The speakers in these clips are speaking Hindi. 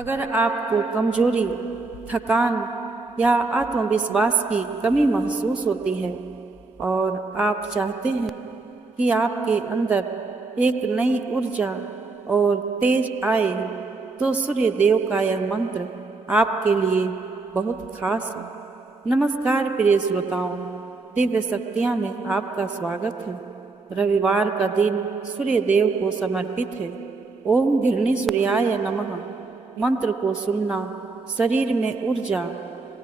अगर आपको कमजोरी, थकान या आत्मविश्वास की कमी महसूस होती है और आप चाहते हैं कि आपके अंदर एक नई ऊर्जा और तेज आए, तो सूर्य देव का यह मंत्र आपके लिए बहुत खास है। नमस्कार प्रिय श्रोताओं, दिव्य शक्तियाँ में आपका स्वागत है। रविवार का दिन सूर्य देव को समर्पित है। ओम घृणी सूर्याय नमः मंत्र को सुनना शरीर में ऊर्जा,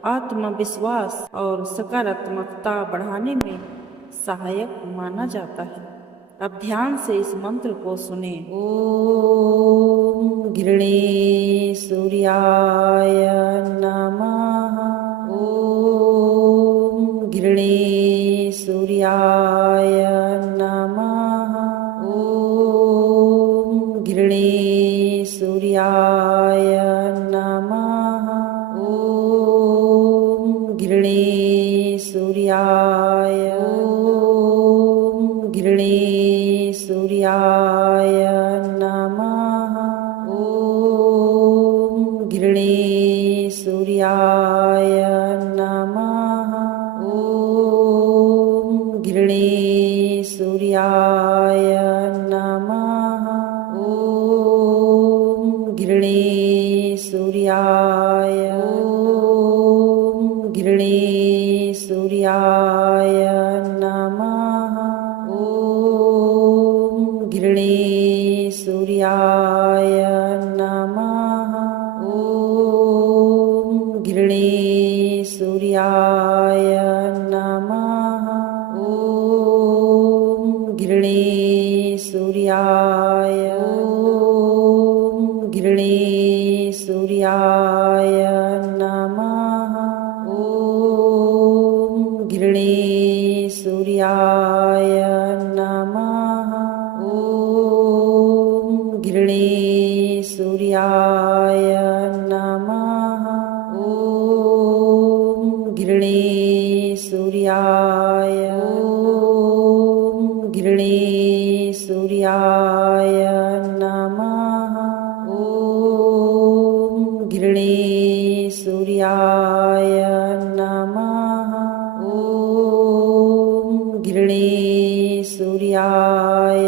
आत्मविश्वास और सकारात्मकता बढ़ाने में सहायक माना जाता है। अब ध्यान से इस मंत्र को सुने। ओम घृणी सूर्याय नमः। ओम घृणी सूर्याय नमः। ओम घृणी सूर्याय नमः। ओम घृणी सूर्याय। ओम घृणी सूर्याय नमः। ओम घृणी सूर्याय नमः। ओम घृणी सूर्याय नमः। ओम घृणी सूर्याय। ओम घृणी सूर्याय नमः। ओम घृणी सूर्याय नमः। ओम घृणी सूर्याय नमः। ओम घृणी सूर्याय। ओम घृणी सूर्याय नमः। ओम घृणी सूर्याय नमः। ओम घृणी सूर्याय नमः। ओम घृणी सूर्याय। ओम घृणी सूर्याय नमः। ओम घृणी सूर्याय नमः। ओम घृणी सूर्याय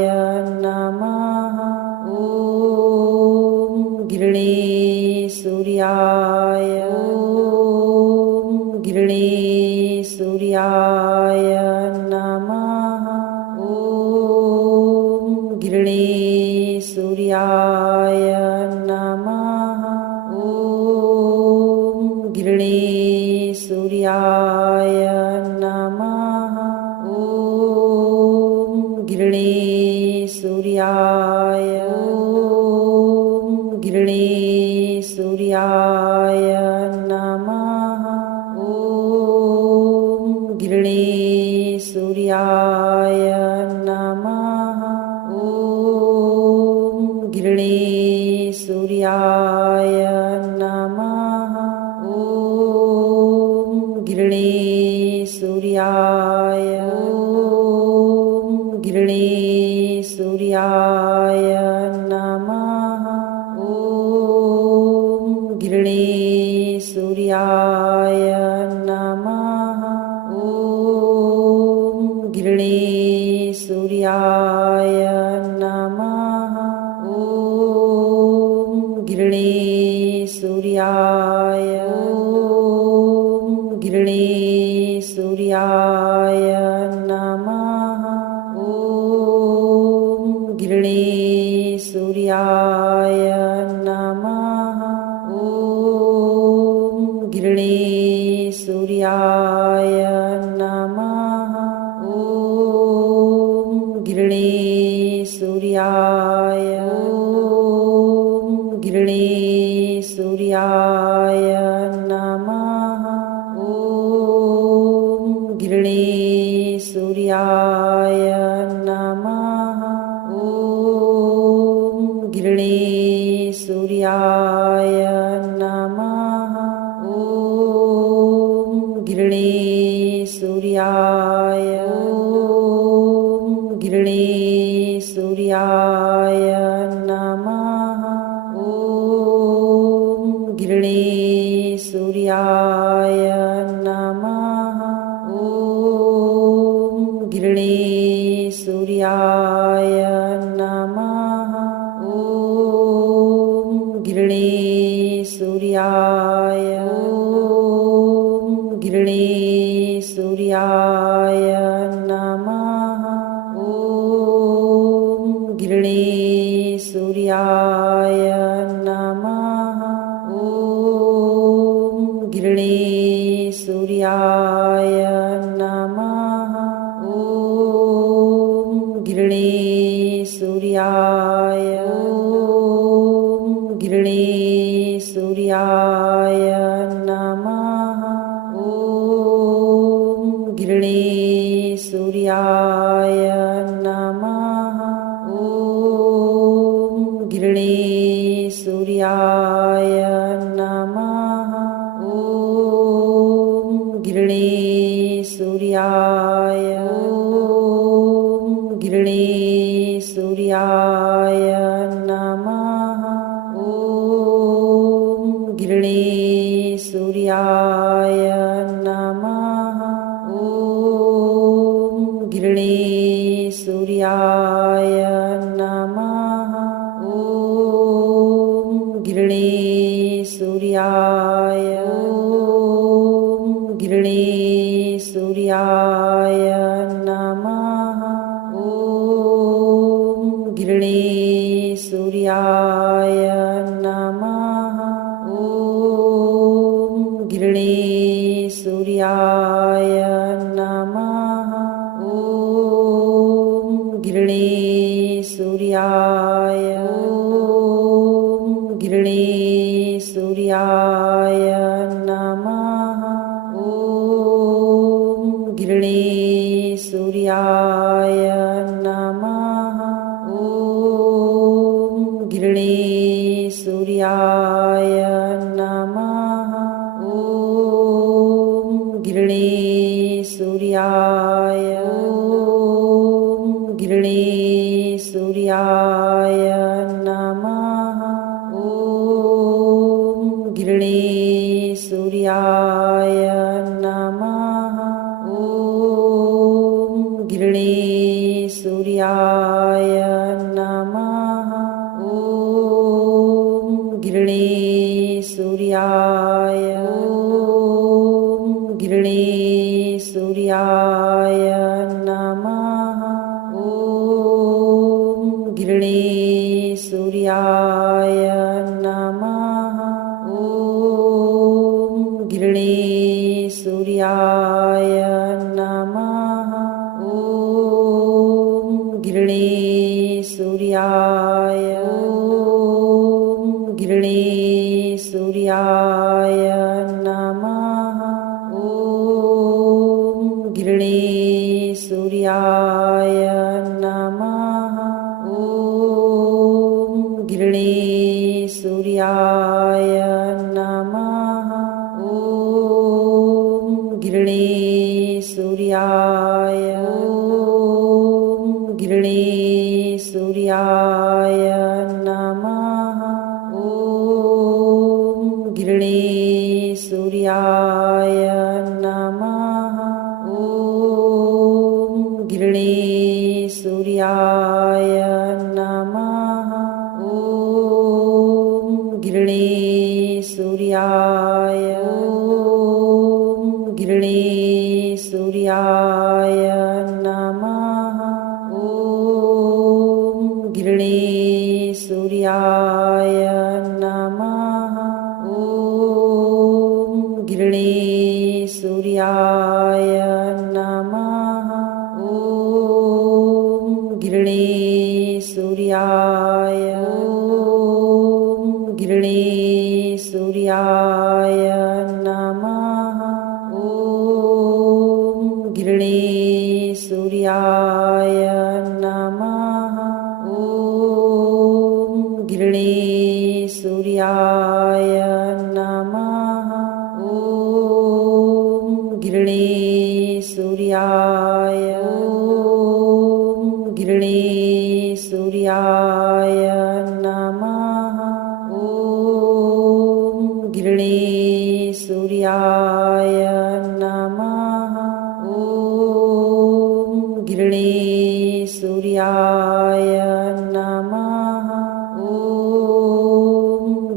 नमः। ओम घृणी सूर्याय। ओम घृणी सूर्याय नमः। ओम घृणी सूर्याय नमः। ओम घृणी सूर्याय नमः। ओम घृणी सूर्याय। ओम घृणी सूर्याय नमः। ओम घृणी सूर्याय नमः। ओम घृणी सूर्याय नमः। ओम घृणी सूर्याय। ओम घृणी सूर्याय नमः। ओम घृणी सूर्याय नमः। ओम घृणी सूर्याय नमः। ओम घृणी सूर्याय। ओम घृणी सूर्याय नमः। ओम घृणी सूर्याय नमः। ओम घृणी सूर्याय नमः। ओम घृणी सूर्याय। ओम घृणी सूर्याय नमः। ओम घृणी सूर्याय नमः। ओम घृणी सूर्याय नमः। ओम घृणी सूर्याय। ओम घृणी सूर्याय नमः। ओम सूर्याय नमः। ॐ गिरणेश्वर्याय गिरणेश्वर्याय नमः। ॐ गिरणेश्वर्याय नमः। ॐ गिरणेश्वर्याय नमः। ॐ गिरणेश्वर्याय गिरणेश्वर्याय नमः। ॐ गिरणेश्वर्याय नमः। ॐ गिरणेश्वर्याय नमः। ॐ गिरणेश्वर्याय गिरणेश्वर्याय नमः। ॐ गिरणेश्वर्याय नमः। ॐ गिरणेश्वर्याय नमः। ॐ गिरणेश्वर्याय गिरणेश्वर्याय नमः। ॐ गिरणेश्वर्याय नमः। ॐ गिरणेश्वर्याय नमः। ॐ गिरणेश्वर्याय गिरणेश्वर्याय नमः। ॐ गिरणेश्वर्याय नमः। ॐ गिरणेश्वर्याय नमः। ॐ गिरणेश्वर्याय गिरणेश्वर्याय नमः। ॐ गिरणेश्वर्याय नमः। ॐ गिरणेश्वर्याय नमः। ॐ गिरणेश्वर्याय गिरणेश्वर्याय नमः। ॐ गिरणेश्वर्याय नमः। ॐ गिरणेश्वर्याय नमः। ॐ गिरणेश्वर्याय गिरणेश्वर्याय नमः। ॐ गिरणेश्वर्याय नमः। ॐ गिरणेश्वर्याय नमः। ॐ गिरणेश्वर्याय गिरणेश्वर्याय नमः। ॐ गिरणेश्वर्याय नमः। ॐ गिरणेश्वर्याय नमः। ॐ गिरणेश्वर्याय गिरणेश्वर्याय नमः। ॐ गिरणेश्वर्याय नमः। ॐ गिरणेश्वर्याय नमः। ॐ गिरणेश्वर्याय गिरणेश्वर्याय नमः। ॐ गिरणेश्वर्याय नमः। ॐ गिरणेश्वर्याय नमः। ॐ गिरणेश्वर्याय गिरणेश्वर्याय नमः। ॐ गिरणेश्वर्याय नमः। ॐ गिरणेश्वर्याय नमः। ॐ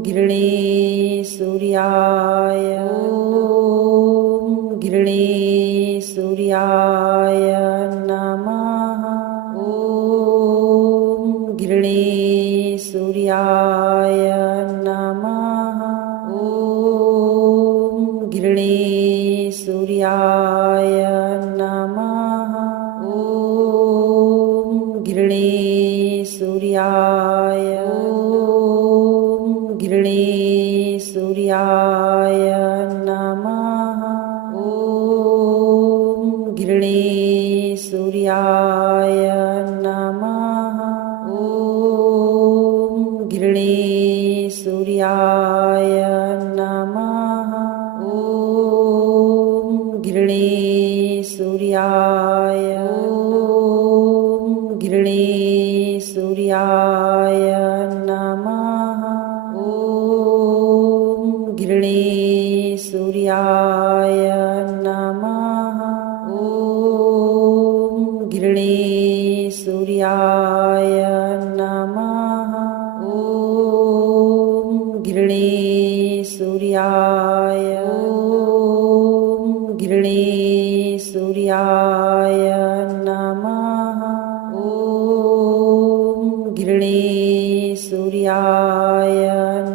घृणेश्वर्याय, ॐ घृणेश्वर्याय नमः। ॐ घृणेश्वर्याय नमः। ॐ घृणेश्वर्याय नमः। ॐ घृणेश्वर्याय, ॐ घृणेश्वर्याय नमः। ॐ घृणेश्वर्याय नमः। ॐ घृणेश्वर्याय नमः। ॐ घृणेश्वर्याय, ॐ घृणेश्वर्याय नमः। ॐ घृणेश्वर्याय नमः। ॐ घृणेश्वर्याय नमः। ॐ घृणेश्वर्याय, ॐ घृणेश्वर्याय नमः। ॐ घृणेश्वर्याय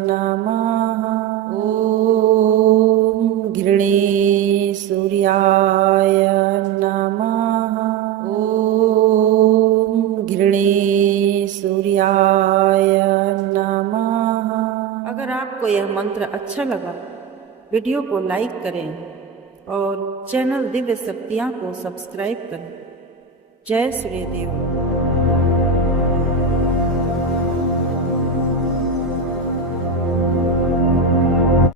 नमः। ॐ घृणेश्वर्याय नमः। ॐ घृणेश्वर्याय नमः। अगर आपको यह मंत्र अच्छा लगा, वीडियो को लाइक करें और चैनल दिव्य शक्तियाँ को सब्सक्राइब करें। जय सूर्यदेव।